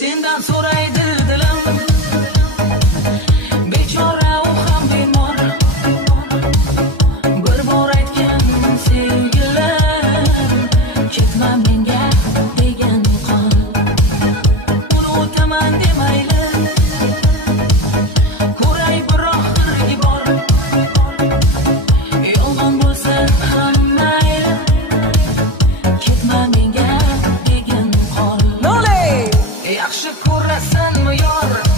sendan so'raydi dilim, bechora u ham bemor. Bir bor aytgan sevgilim, ketma menga degan qon. Uni o'taman demayli, ko'ray bir oxirgi bor. Yolg'on bo'lsa ham mayli, ketma menga degan qon. Yaxshi ko'rasanmi yor?